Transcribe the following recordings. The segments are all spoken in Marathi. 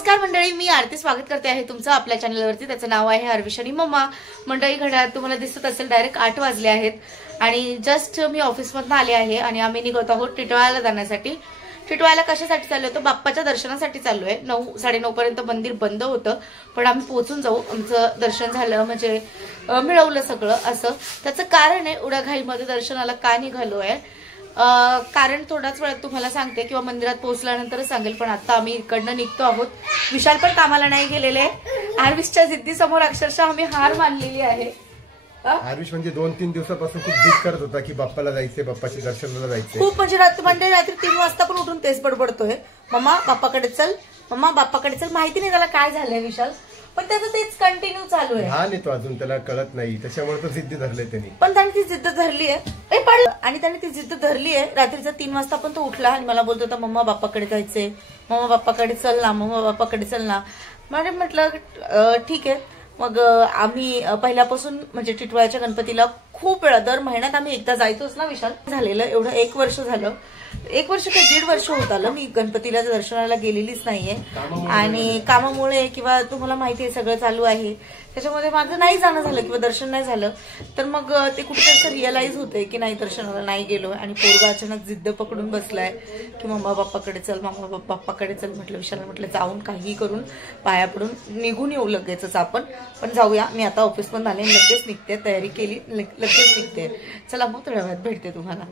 नमस्कार मंडळी, मी आरती स्वागत करते आहे तुमचं आपल्या चॅनलवरती. त्याचं नाव आहे हर्विश आणि मम्मा. मंडळी, घड्याळात तुम्हाला दिसत असेल डायरेक्ट 8 वाजले आहेत आणि जस्ट मी ऑफिसमधून आले आहे आणि आम्ही निघत आहोत टिटवाळ्याला जाण्यासाठी. टिटवाळ्याला कशासाठी चाललो होतो? बाप्पाच्या दर्शनासाठी चाललोय. 9 साडेनऊ पर्यंत मंदिर बंद होतं, पण आम्ही पोहोचून जाऊ. आमचं दर्शन झालं म्हणजे मिळवलं सगळं. असं त्याचं कारण आहे. उडाघाईमध्ये दर्शनाला का निघालोय कारण थोडाच वेळात तुम्हाला सांगते किंवा मंदिरात पोहोचल्यानंतर सांगेल. पण आता आम्ही इकडनं निघतो आहोत. विशाल पण कामाला नाही गेलेले. हर्विशच्या जिद्दी समोर अक्षरशः आम्ही हार मानलेली आहे. हर्विश म्हणजे 2-3 दिवसापासून खूप जिद करत होता की बाप्पाला जायचंय, बाप्पाच्या दर्शनाला जायचंय. खूप म्हणजे रात्री 3 वाजता पण उठून तेच बडबडतोय, मम्मा बाप्पाकडे चल, मम्मा बाप्पाकडे चल. माहिती नाही त्याला काय झालंय विशाल, पण त्याचं तेच कंटिन्यू चालू आहे. हा नाही, तो अजून त्याला कळत नाही, त्याच्यामुळे तो जिद्द धरले त्यांनी. पण त्याने ती जिद्द धरली आहे आणि त्याने ती जिद्द धरली आहे. रात्रीचा 3 वाजता पण तो उठला आणि मला बोलत होता, मम्मा बाप्पाकडे जायचंय, मम्मा बाप्पाकडे चल ना, मम्मा बाप्पाकडे चल ना. म्हणजे म्हटलं ठीक आहे. मग आम्ही पहिल्यापासून म्हणजे टिटवाळ्याच्या गणपतीला खूप वेळा दर महिन्यात आम्ही एकदा जायचोच ना विशाल. झालेलं एवढं 1 वर्ष झालं, 1 वर्ष काय 1.5 वर्ष होत आलं मी गणपतीला दर्शनाला गेलेलीच नाहीये. आणि कामामुळे किंवा तुम्हाला माहिती आहे सगळं चालू आहे त्याच्यामध्ये माझं नाही जाणं झालं किंवा दर्शन नाही झालं. तर मग ते कुठे असं रिअलाइज होतंय की नाही दर्शनाला नाही गेलो. आणि पोरगा अचानक जिद्द पकडून बसलाय की मम्मा बाप्पाकडे चल, मम्मा बाप्पाकडे चल. म्हटलं विशाल, म्हटलं जाऊन काही करून पाया पडून निघून येऊ लगेचच आपण. पण जाऊया, मी आता ऑफिसमधून आले, लगेच निघते, तयारी केली, लगेच निघते. चला मग थोड्या वेळात भेटते तुम्हाला.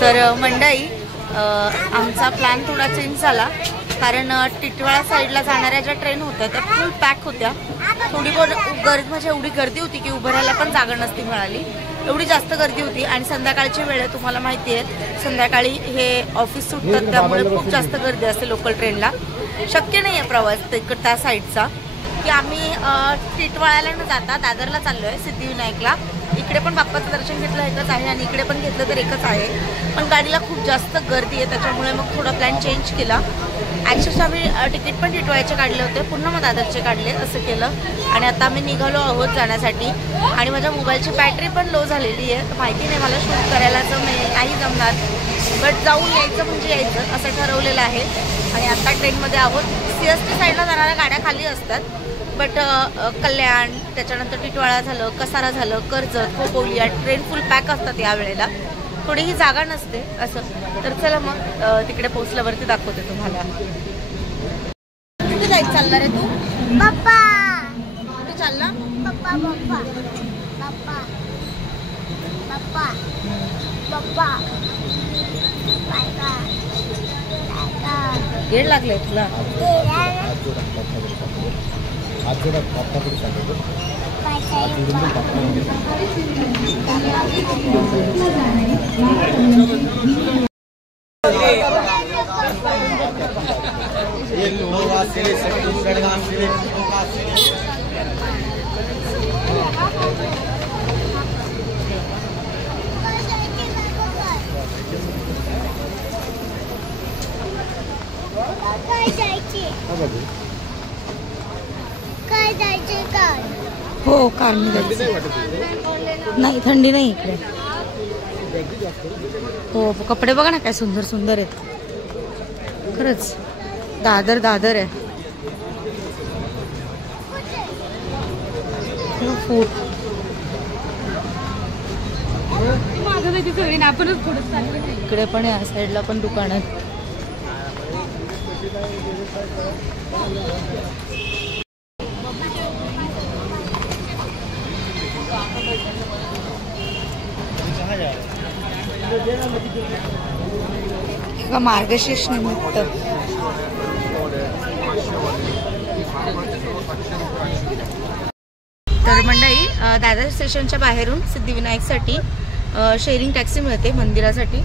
तर मंडळी, आमचा प्लॅन थोडा चेंज झाला कारण टिटवाळा साईडला जाणाऱ्या ज्या ट्रेन होत्या त्या फुल पॅक होत्या. थोडी म्हणजे एवढी गर्दी होती की उभं राहायला पण जागा नसती मिळाली, एवढी जास्त गर्दी होती. आणि संध्याकाळची वेळ तुम्हाला माहिती आहे, संध्याकाळी हे ऑफिस सुटतात त्यामुळे खूप जास्त गर्दी असते. लोकल ट्रेनला शक्य नाही आहे प्रवास त्या साईडचा. की आम्ही टिटवाळ्याला न जाता दादरला चाललोय, सिद्धिविनायकला. इकडे पण बाप्पाचं दर्शन घेतलं एकच आहे आणि इकडे पण घेतलं तर एकच आहे. पण गाडीला खूप जास्त गर्दी आहे त्याच्यामुळे मग थोडा प्लॅन चेंज केला. ॲक्च्युअली आम्ही तिकीट पण टिटवाळ्याचे काढले होते, पुन्हा मग दादरचे काढले, असं केलं. आणि आता आम्ही निघालो आहोत जाण्यासाठी. आणि माझ्या मोबाईलची बॅटरी पण लो झालेली आहे, तर माहिती नाही मला शूट करायला नाही जमणार. बट जाऊन यायचं म्हणजे यायचं असं ठरवलेलं आहे. आणि आता ट्रेनमध्ये आहोत. CST साईडला जाणाऱ्या गाड्या खाली असतात, बट कल्याण, त्याच्यानंतर टिटवाळा झालं, कसारा झालं, कर्जत, खोपोली या ट्रेन फुल पॅक असतात या वेळेला, थोडीही जागा नसते असं. तर चला मग तिकडे पोहोचल्यावरती दाखवते तुम्हाला. कुठे जायचं चालणार आहे तू? पप्पा कुठे चालला? पप्पा पप्पा पप्पा पप्पा पप्पा वेळ लागलाय तुला? हो, कार नाही, थंडी नाही इकडे. हो, कपडे बघा ना काय सुंदर सुंदर आहेत खरंच. दादर आहे. इकडे पण या साईडला पण दुकान आहेत. मार्गशीर्ष निमित्त तर तर मंडळी दादर स्टेशनच्या बाहेरून सिद्धिविनायकसाठी शेअरिंग टॅक्सी मिळते मंदिरासाठी.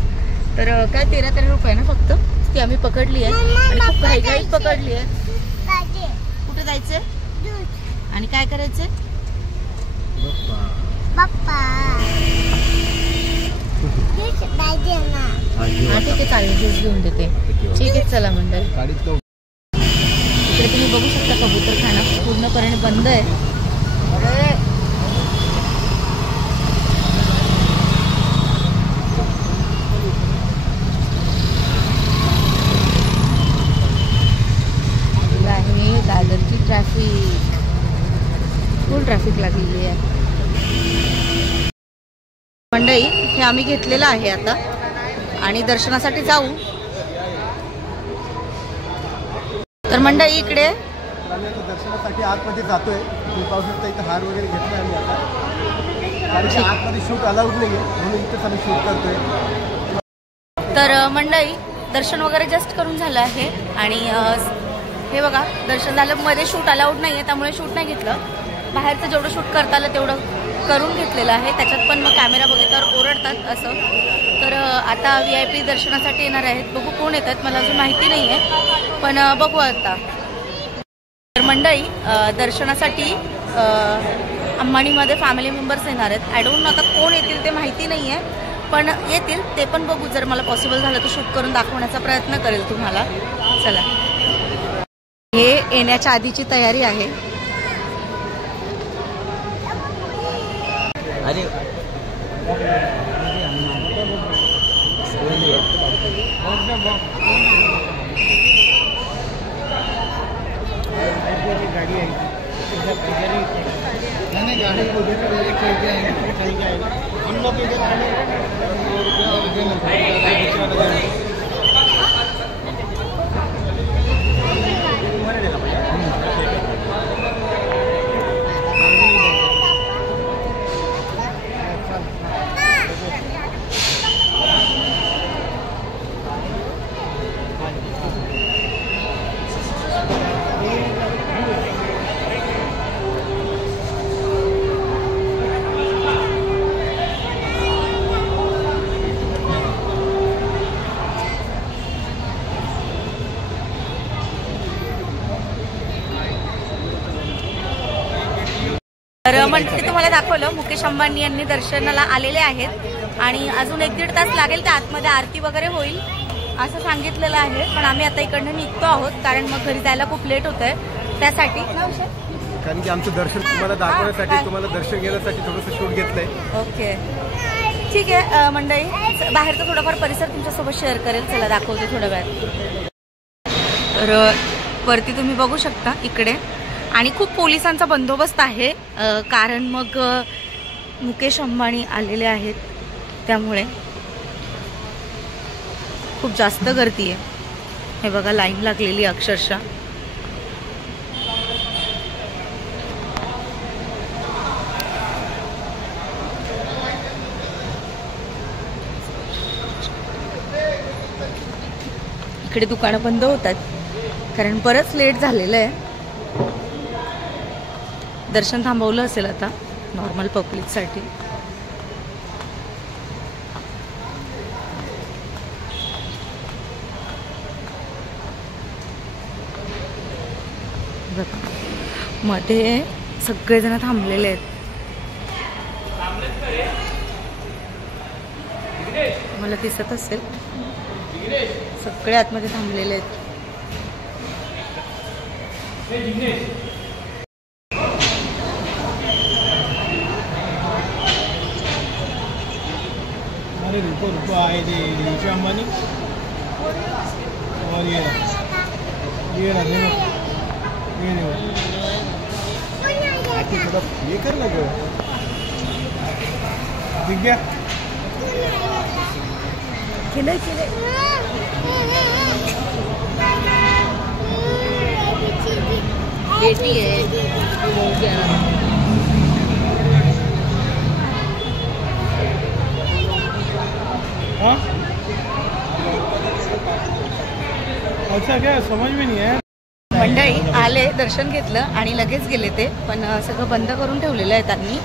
तर काय 13 रुपये ना फक्त. ती आम्ही पकडली आहे आणि खूप घाईघाईत पकडली आहे. कुठे जायचंय आणि काय करायचंय? हा ठीक आहे चालेल, ज्यूस घेऊन देते. ठीक आहे चला मंडळी. इकडे तुम्ही बघू शकता कबूतर खाणं पूर्णपणे बंद आहे. दादरची ट्रॅफिक फुल ट्रॅफिक लागलेली आहे मंडळी. हे आम्ही घेतलेलं आहे आता आणि दर्शनासाठी जाऊ. तर मंडळी इकडे दर्शनासाठी आतमध्ये जातोय. तुम्ही पाहू शकता इथं हार वगैरे घेतला आम्ही आता, कारण की आतमध्ये शूट अलाउड नाही आहे म्हणून इथंच आम्ही शूट करतोय. तर मंडळी दर्शन वगैरे जस्ट करून झालं आहे आणि हे बघा दर्शन झालं. मध्ये शूट अलाउड नाही आहे त्यामुळे शूट नाही घेतलं. बाहेरचं जेवढं शूट करता आलं तेवढं करून घेतलेलं आहे. त्याच्यात पण मग कॅमेरा बघितल्यावर ओरडतात असं. तर आता VIP दर्शनासाठी येणार आहेत. बघू कोण येतात मला अजून माहिती नाही आहे पण बघू आता. तर मंडळी दर्शनासाठी अंबानीमध्ये फॅमिली मेंबर्स येणार आहेत. आय डोंट नो आता कोण येतील ते माहिती नाही आहे पण येतील ते पण बघू. जर मला पॉसिबल झालं तर शूट करून दाखवण्याचा प्रयत्न करेल तुम्हाला. चला हे येण्याच्या आधीची तयारी आहे. अरे गाड़ी आई नहीं गाड़ी हम लोग तर ते तुम्हाला दाखवलं. मुकेश अंबानी यांनी दर्शनाला आलेले आहेत आणि अजून 1-1.5 तास लागेल. त्या आतमध्ये आरती वगैरे होईल असं सांगितलेलं आहे. पण आम्ही आता इकडनं निघतो आहोत कारण मग घरी जायला खूप लेट होत आहे त्यासाठी. कारण की आमचं दर्शन तुम्हाला दाखवण्यासाठी, तुम्हाला दर्शन घेण्यासाठी थोडंसं शूट घेतलंय. ओके ठीक आहे मंडळी. बाहेरचा थोडाफार परिसर तुमच्यासोबत शेअर करेल. चला दाखवते थोड्या वेळात. तर वरती तुम्ही बघू शकता इकडे आणि खूप पोलिसांचा बंदोबस्त आहे कारण मग मुकेश अंबानी आलेले आहेत त्यामुळे खूप जास्त गर्दी आहे. हे बघा लाईन लागलेली अक्षरशः. इकडे दुकानं बंद होतात कारण बरंच लेट झालेलं आहे. दर्शन थांबवलं असेल आता नॉर्मल पब्लिकसाठी. बघा मध्ये सगळेजण थांबलेले आहेत. मला दिसत असेल सगळे आतमध्ये थांबलेले आहेत. अरे रुको आए थे मुकेश अंबानी और ये ये कर लगे दिख गया. खिले बेटी है हाँ अच्छा क्या समझ में नहीं है. मंडळी आले, दर्शन घेतलं आणि लगेच गेले ते, पण सगळं बंद करून ठेवलेलं आहे त्यांनी.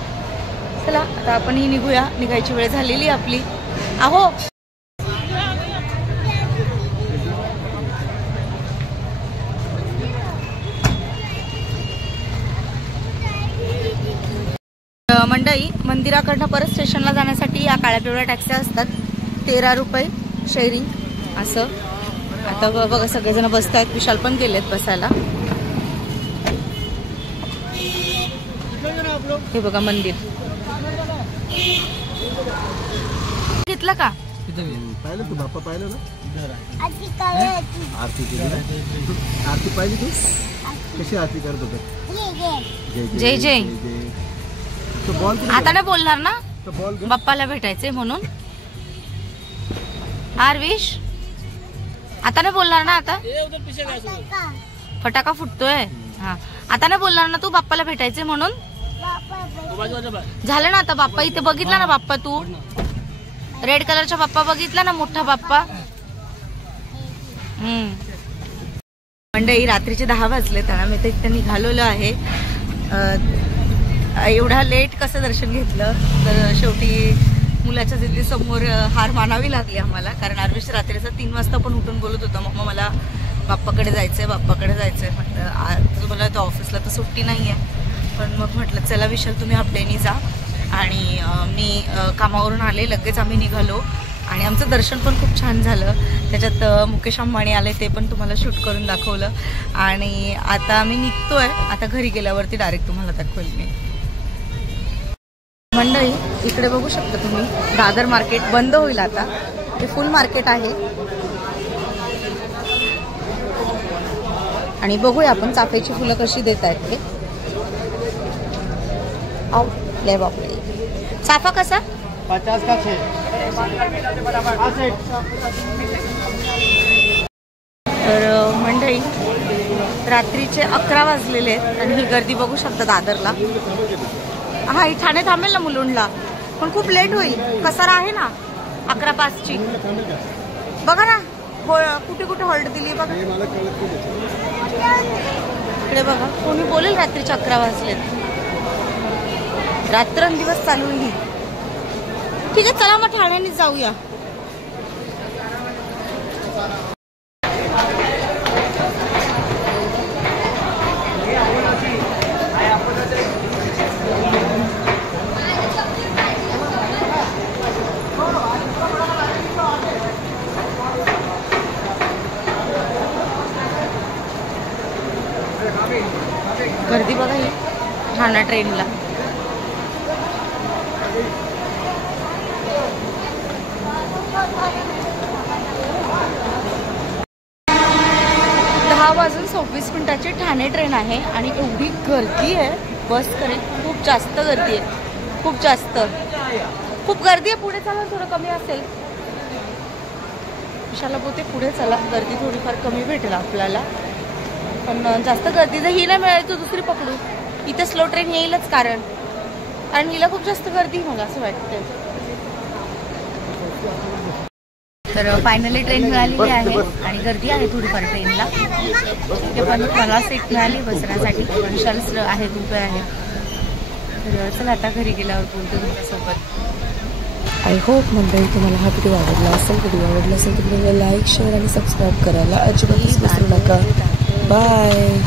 चला आता आपणही निघूया, निघायची वेळ झालेली आपली. आहो मंडळी, मंदिराकडनं परत स्टेशनला जाण्यासाठी या काळ्या पिवळ्या टॅक्सी असतात. 13 रुपये शेअरिंग असं. आता बघा सगळेजण बसत आहेत, विशाल पण गेलेत बसायला. हे बघा मंदिर घेतलं का? पाहिलं तू बाप्पा, पाहिलं ना? आरती पाहिली तू? कशी आरती करत होत? जय जय. आता नाही बोलणार ना बाप्पाला भेटायचंय म्हणून? आरविश आता नाही बोलणार ना? आता फटाका फुटतोय. हा, आता नाही बोलणार ना तू बाप्पाला भेटायचंय म्हणून? झालं ना आता. बाप्पा इथे बघितला ना बाप्पा, तू रेड कलरचा बाप्पा बघितला ना, मोठा बाप्पा. मंडळी रात्रीचे 10 वाजले, त्यांना मी तर इथे निघालेलो आहे. एवढा लेट कसं दर्शन घेतलं तर शेवटी मुलाच्या जिद्दी समोर हार मानावी लागली आम्हाला. कारण आरविश रात्रीचा 3 वाजता पण उठून बोलत होता, मग मला बाप्पाकडे जायचंय, बाप्पाकडे जायचंय. म्हटलं आज मला तर ऑफिसला तर सुट्टी नाही आहे, पण मग म्हटलं चला विशाल तुम्ही हाफडेनी जा. आणि मी कामावरून आले, लगेच आम्ही निघालो आणि आमचं दर्शन पण खूप छान झालं. त्याच्यात मुकेश अंबानी आले, ते पण तुम्हाला शूट करून दाखवलं. आणि आता आम्ही निघतोय. आता घरी गेल्यावरती डायरेक्ट तुम्हाला दाखवेल मी. मंडळी इकडे बघू शकता तुम्ही, दादर मार्केट बंद होईल आता. हे फुल मार्केट आहे. आणि बघूया आपण चाफ्याची फुलं कशी देत आहेत ते. ले बापरे, चाफा कसा? 50 का 6. तर मंडळी रात्रीचे 11 वाजलेले आहेत आणि ही गर्दी बघू शकता दादरला. हा, ही ठाणे थांबेल ना मुलुंडला, पण खूप लेट होईल. कसारा आहे ना 11:05ची. बघा ना कुठे कुठे हॉल्ट दिली बघा. इकडे बघा, कोणी बोलेल रात्रीचे 11 वाजलेत. रात्रंदिवस चालू ही. ठीक आहे, चला मग ठाण्याने जाऊया. गर्दी बघा ही ठाणा ट्रेनला. वाजून 26 मिनिटाची ठाणे ट्रेन आहे आणि एवढी गर्दी आहे बस करेल. खूप जास्त गर्दी आहे, खूप जास्त, खूप गर्दी आहे. पुढे चला, थोडं कमी असेल. विशाला बोलते पुढे चला, गर्दी थोडीफार कमी भेटेल आपल्याला. पण जास्त गर्दी जर ही नाही मिळाली तर दुसरी पकडू. इथे स्लो ट्रेन येईलच, कारण हिला खूप जास्त गर्दी मला असं वाटतं. तर फायनली ट्रेन मिळालेली आहे आणि गर्दी आहे थोडीफार ट्रेनला. ते पण मला सीट मिळाली बसण्यासाठी. विशाल आहे, उभे आहे. तर चला आता घरी गेल्यावर बोलतो तुमच्यासोबत. आय होप मंडळी तुम्हाला हा व्हिडिओ आवडला असेल. व्हिडिओ आवडला असेल तर तुम्हाला लाईक, शेअर आणि सबस्क्राईब करायला अजिबातच विसरू नका. बाय.